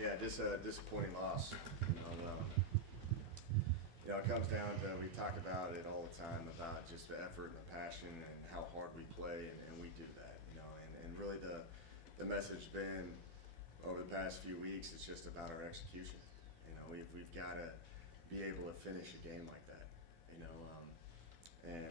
Yeah, just a disappointing loss. It comes down to, we talk about it all the time about just the effort and the passion and how hard we play, and we do that. And really the message been over the past few weeks, it's just about our execution. We've got to be able to finish a game like that. You know, and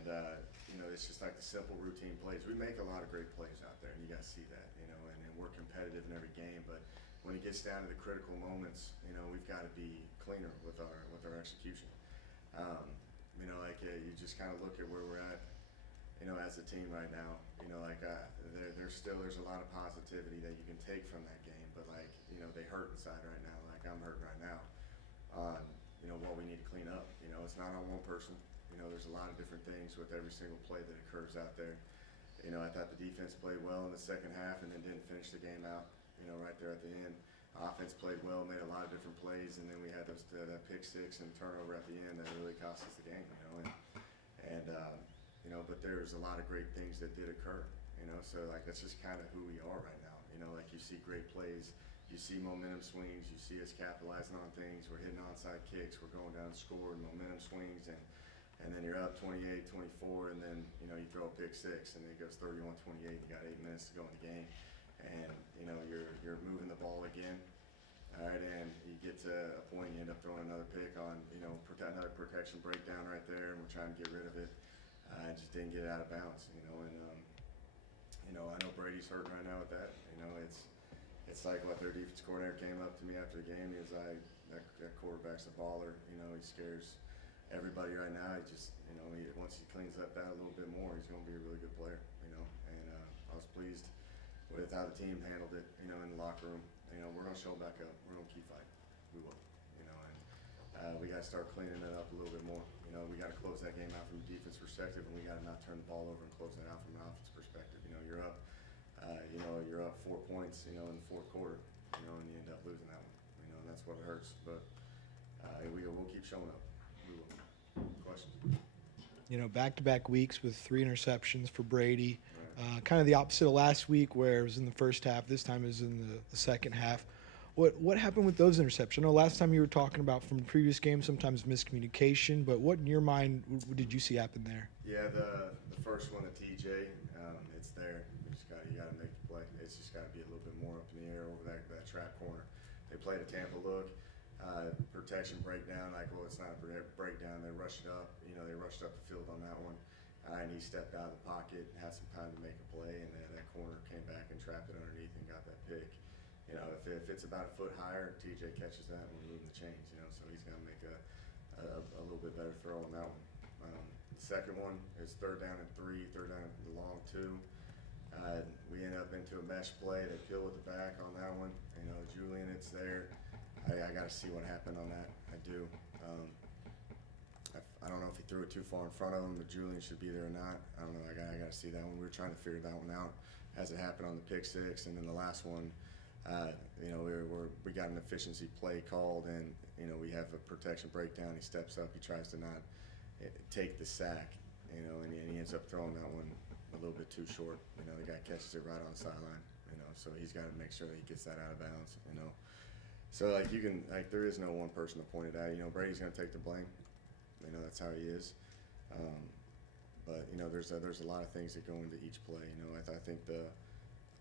it's just like the simple routine plays. We make a lot of great plays out there, and you guys see that. And we're competitive in every game, but when it gets down to the critical moments, we've got to be cleaner with our execution. You just kind of look at where we're at, as a team right now. There's a lot of positivity that you can take from that game, but they hurt inside right now. Like I'm hurting right now on, what we need to clean up. It's not on one person. There's a lot of different things with every single play that occurs out there. I thought the defense played well in the second half and then didn't finish the game out, right there at the end. Offense played well, made a lot of different plays, and then we had that pick six and turnover at the end that really cost us the game, but there's a lot of great things that did occur, so that's just kind of who we are right now. You see great plays, you see momentum swings, you see us capitalizing on things, we're hitting onside kicks, we're going down and scoring, momentum swings, and then you're up 28-24, and then, you throw a pick six, and it goes 31-28, you got 8 minutes to go in the game. And you're moving the ball again, all right, and you get to a point you end up throwing another pick on, another protection breakdown right there, and we're trying to get rid of it. I just didn't get it out of bounds, I know Brady's hurting right now with that. It's like what their defense coordinator came up to me after the game. He was like, that quarterback's a baller. He scares everybody right now. He just, once he cleans up that a little bit more, he's going to be a really good player. And I was pleased with how the team handled it, in the locker room. We're going to show back up. We're going to keep fighting. We will, and we got to start cleaning it up a little bit more. We got to close that game out from a defense perspective, and we got to not turn the ball over and close it out from an offense perspective. You're up, you're up 4 points, in the fourth quarter, and you end up losing that one. And that's what hurts. But we'll keep showing up. We will. Questions? Back-to-back weeks with 3 interceptions for Brady. Kind of the opposite of last week where it was in the first half. This time it was in the second half. What happened with those interceptions? I know last time you were talking about from the previous game, sometimes miscommunication, but what in your mind did you see happen there? Yeah, the first one, the TJ, it's there. You got to make the play. It's just got to be a little bit more up in the air over that trap corner. They played a Tampa look. Protection breakdown, it's not a breakdown. They rushed it up. They rushed up the field on that one. And he stepped out of the pocket, had some time to make a play, and then that corner came back and trapped it underneath and got that pick. If it's about a foot higher, TJ catches that and we're moving the chains, so he's going to make a little bit better throw on that one. The second one is third down and 3, third down and the long 2. We end up into a mesh play. They peel with the back on that one. Julian, it's there. I got to see what happened on that. I do. I don't know if he threw it too far in front of him, but Julian should be there or not. I don't know. I got to see that one. We were trying to figure that one out as it happened on the pick six, and then the last one, we got an efficiency play called, and we have a protection breakdown. He steps up. He tries to not take the sack, and he ends up throwing that one a little bit too short. The guy catches it right on the sideline. So he's got to make sure that he gets that out of bounds. So there is no one person to point it at. Brady's going to take the blame. That's how he is. But there's a lot of things that go into each play. I think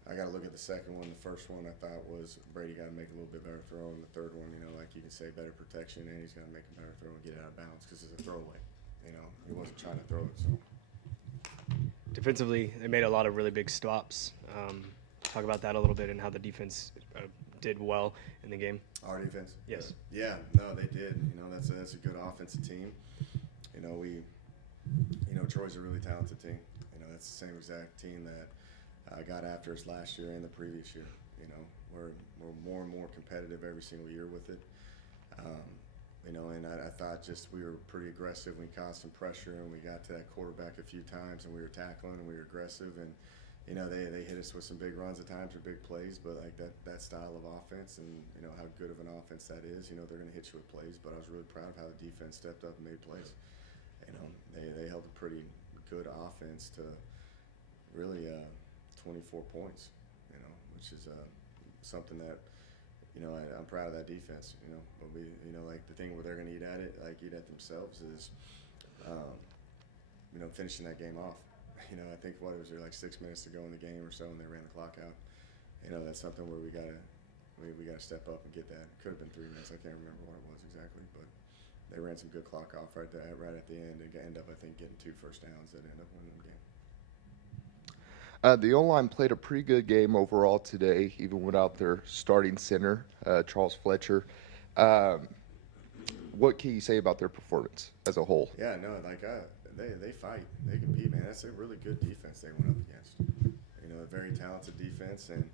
I got to look at the second one. The first one I thought was Brady got to make a little bit better throw, and the third one, you can say better protection, and he's got to make a better throw and get it out of bounds because it's a throwaway. He wasn't trying to throw it. So defensively, they made a lot of really big stops. Talk about that a little bit and how the defense did well in the game. Our defense? Yes. Yeah, no, they did. That's a good offensive team. Troy's a really talented team. That's the same exact team that got after us last year and the previous year. We're more and more competitive every single year with it. And I thought we were pretty aggressive. We caused some pressure, and we got to that quarterback a few times, and we were tackling, and we were aggressive, and they hit us with some big runs at times or big plays, but that style of offense and how good of an offense that is, they're going to hit you with plays. But I was really proud of how the defense stepped up and made plays. They held a pretty good offense to really 24 points, which is something that I'm proud of that defense. But like the thing where they're going to eat at it, like eat at themselves, is finishing that game off. I think what it was like 6 minutes to go in the game or so, and they ran the clock out. That's something where we gotta step up and get that. Could have been 3 minutes. I can't remember what it was exactly, but they ran some good clock off right at the end, and end up, I think, getting 2 first downs that end up winning the game. The O-line played a pretty good game overall today, even without their starting center, Charles Fletcher. What can you say about their performance as a whole? Yeah, no, they fight. They compete, man. That's a really good defense they went up against. A very talented defense, and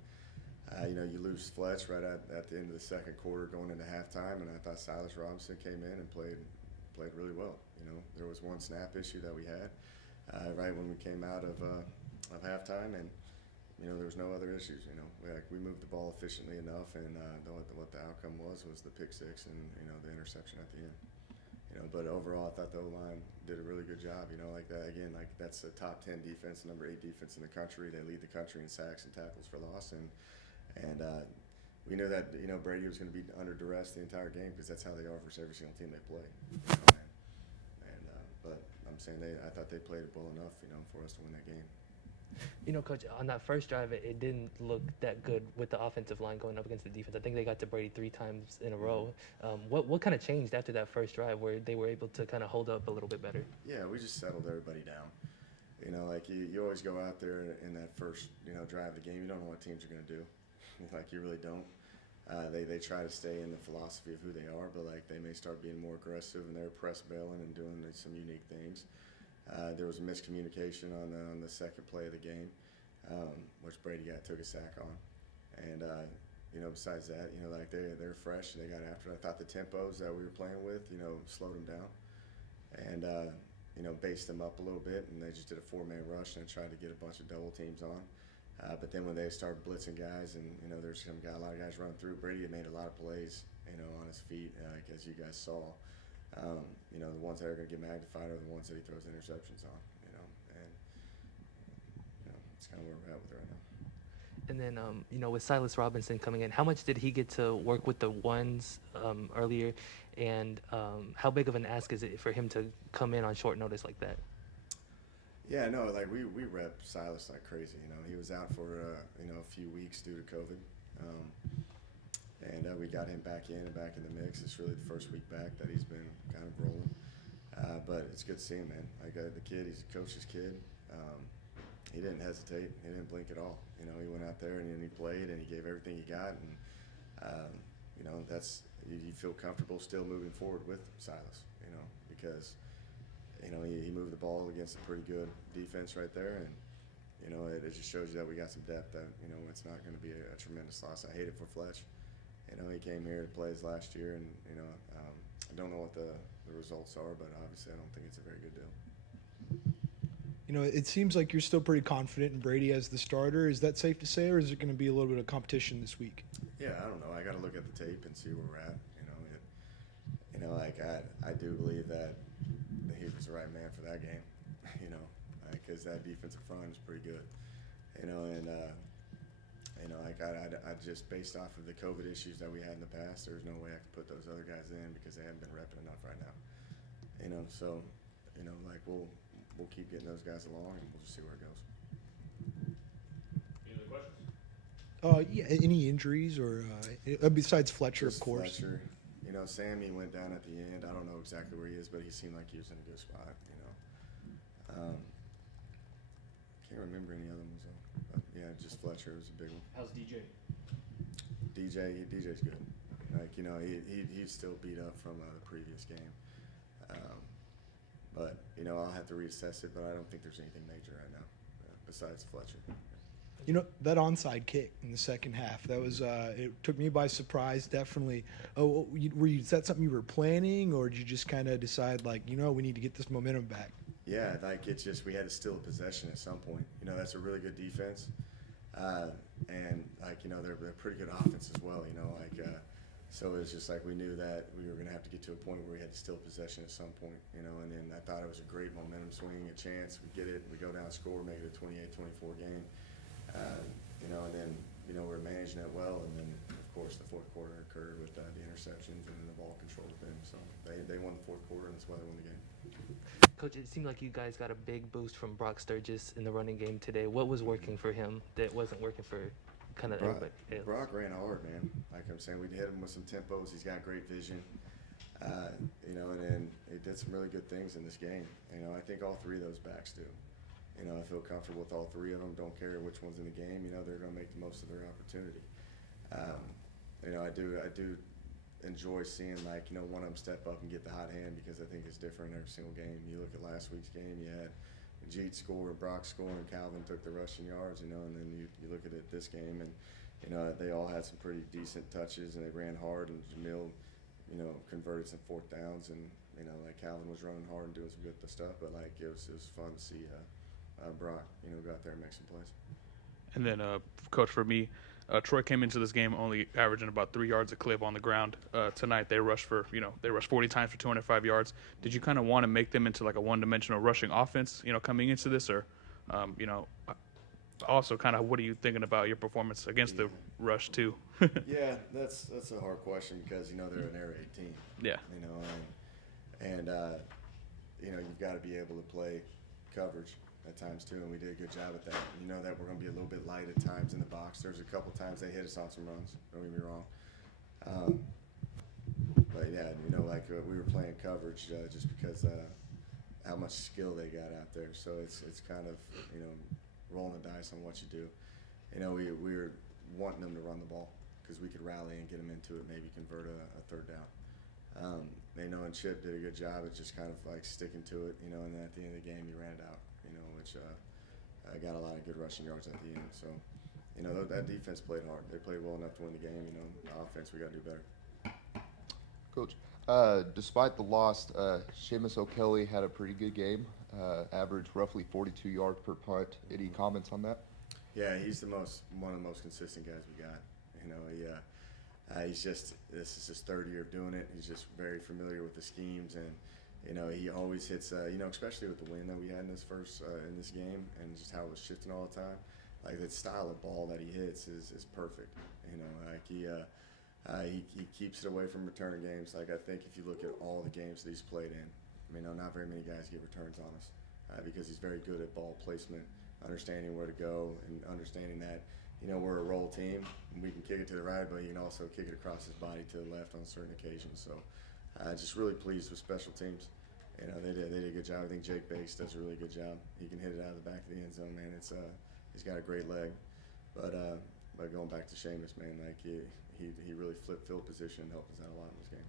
you lose Fletch right at the end of the second quarter going into halftime, and I thought Silas Robinson came in and played really well. There was one snap issue that we had right when we came out of halftime, and there was no other issues. We moved the ball efficiently enough, and what the outcome was the pick six and the interception at the end. But overall, I thought the O-line did a really good job. That's a top 10 defense, number 8 defense in the country. They lead the country in sacks and tackles for loss, and we knew that Brady was going to be under duress the entire game because that's how they are versus every single team they play. But I'm saying I thought they played it well enough, for us to win that game. Coach, on that first drive, it didn't look that good with the offensive line going up against the defense. I think they got to Brady 3 times in a row. What kind of changed after that first drive where they were able to kind of hold up a little bit better? Yeah, we just settled everybody down. You always go out there in that first, drive of the game. You don't know what teams are going to do. You really don't. They try to stay in the philosophy of who they are, but they may start being more aggressive, and they're press bailing and doing some unique things. There was a miscommunication on the second play of the game, which Brady took a sack on, and besides that, they're fresh. They got after it. I thought the tempos that we were playing with, slowed them down, and based them up a little bit, and they just did a 4-man rush and tried to get a bunch of double teams on. But then when they started blitzing guys, and there's a lot of guys running through, Brady had made a lot of plays, on his feet, as you guys saw. The ones that are going to get magnified are the ones that he throws interceptions on, and it's kind of where we're at with it right now. And then, with Silas Robinson coming in, how much did he get to work with the ones earlier, and how big of an ask is it for him to come in on short notice like that? Yeah, no, we rep Silas like crazy. He was out for a few weeks due to COVID, and we got him back in the mix. It's really the first week back that he's been kind of rolling, but it's good to see him, man. The kid, he's a coach's kid. He didn't hesitate. He didn't blink at all. He went out there and he played and he gave everything he got, and that's you feel comfortable still moving forward with Silas, because. He moved the ball against a pretty good defense right there, and it just shows you that we got some depth. That it's not going to be a tremendous loss. I hate it for Fletch. He came here to play his last year, and I don't know what the results are, but obviously I don't think it's a very good deal. It seems like you're still pretty confident in Brady as the starter. Is that safe to say, or is it going to be a little bit of competition this week? Yeah, I don't know. I got to look at the tape and see where we're at. I do believe that he was the right man for that game, because that defensive front is pretty good, I just based off of the COVID issues that we had in the past, there's no way I could put those other guys in because they haven't been repping enough right now, so, we'll keep getting those guys along and we'll just see where it goes. Any other questions? Yeah, any injuries or besides Fletcher, Just of course. Fletcher. Sammy went down at the end. I don't know exactly where he is, but he seemed like he was in a good spot. Can't remember any other ones though. But yeah, just Fletcher was a big one. How's DJ? DJ's good. He's still beat up from the previous game. But I'll have to reassess it. But I don't think there's anything major right now besides Fletcher. That onside kick in the second half, that was it took me by surprise, definitely. Is that something you were planning, or did you just kind of decide, we need to get this momentum back? Yeah, it's just we had to steal a possession at some point. That's a really good defense, and they're pretty good offense as well. So it was just we knew that we were going to have to get to a point where we had to steal possession at some point. And then I thought it was a great momentum swing, a chance. We get it, we go down, score, make it a 28-24 game. And then we're managing it well, and then of course, the fourth quarter occurred with the interceptions and the ball control with them. So they won the fourth quarter, and that's why they won the game. Coach, it seemed like you guys got a big boost from Brock Sturgis in the running game today. What was working for him that wasn't working for kind of everybody else? Brock ran hard, man. Like I'm saying, we'd hit him with some tempos. He's got great vision. You know, and then he did some really good things in this game. You know, I think all three of those backs do. You know, I feel comfortable with all three of them. Don't care which one's in the game. You know, they're going to make the most of their opportunity. You know, I do enjoy seeing, like, you know, one of them step up and get the hot hand, because I think it's different in every single game. You look at last week's game, you had Jeet score, Brock score, and Calvin took the rushing yards, you know, and then you look at it this game, and, you know, they all had some pretty decent touches, and they ran hard, and Jamil, you know, converted some fourth downs, and, you know, like Calvin was running hard and doing some good stuff, but, like, it was fun to see Brock, you know, go out there and make some plays. And then, Coach, for me, Troy came into this game only averaging about 3 yards a clip on the ground. Tonight they rushed 40 times for 205 yards. Did you kind of want to make them into like a one-dimensional rushing offense, you know, coming into this, or, you know, also kind of what are you thinking about your performance against the rush too? Yeah, that's a hard question, because, you know, they're an air raid team. Yeah. You know, and you know, you've got to be able to play coverage at times too, and we did a good job at that. You know that we're going to be a little bit light at times in the box. There's a couple times they hit us on some runs. Don't get me wrong. But yeah, you know, like we were playing coverage just because how much skill they got out there. So it's kind of, you know, rolling the dice on what you do. You know, we were wanting them to run the ball because we could rally and get them into it, maybe convert a third down. You know, and Chip did a good job at just kind of like sticking to it, you know, and then at the end of the game, he ran it out, you know, which got a lot of good rushing yards at the end. So, you know, that defense played hard. They played well enough to win the game. You know, the offense, we got to do better. Coach, despite the loss, Seamus O'Kelly had a pretty good game, averaged roughly 42 yards per punt. Any comments on that? Yeah, he's one of the most consistent guys we got. You know, this is his third year of doing it. He's just very familiar with the schemes, and, you know, he always hits, you know, especially with the win that we had in this game, and just how it was shifting all the time. Like, that style of ball that he hits is perfect. You know, like he keeps it away from return games. Like, I think if you look at all the games that he's played in, I mean, not very many guys get returns on us because he's very good at ball placement, understanding where to go, and understanding that, you know, we're a roll team, and we can kick it to the right, but he can also kick it across his body to the left on certain occasions. So, just really pleased with special teams. You know, they did a good job. I think Jake Bates does a really good job. He can hit it out of the back of the end zone, man. He's got a great leg. But going back to Seamus, man, like he really flipped field position and helped us out a lot in this game.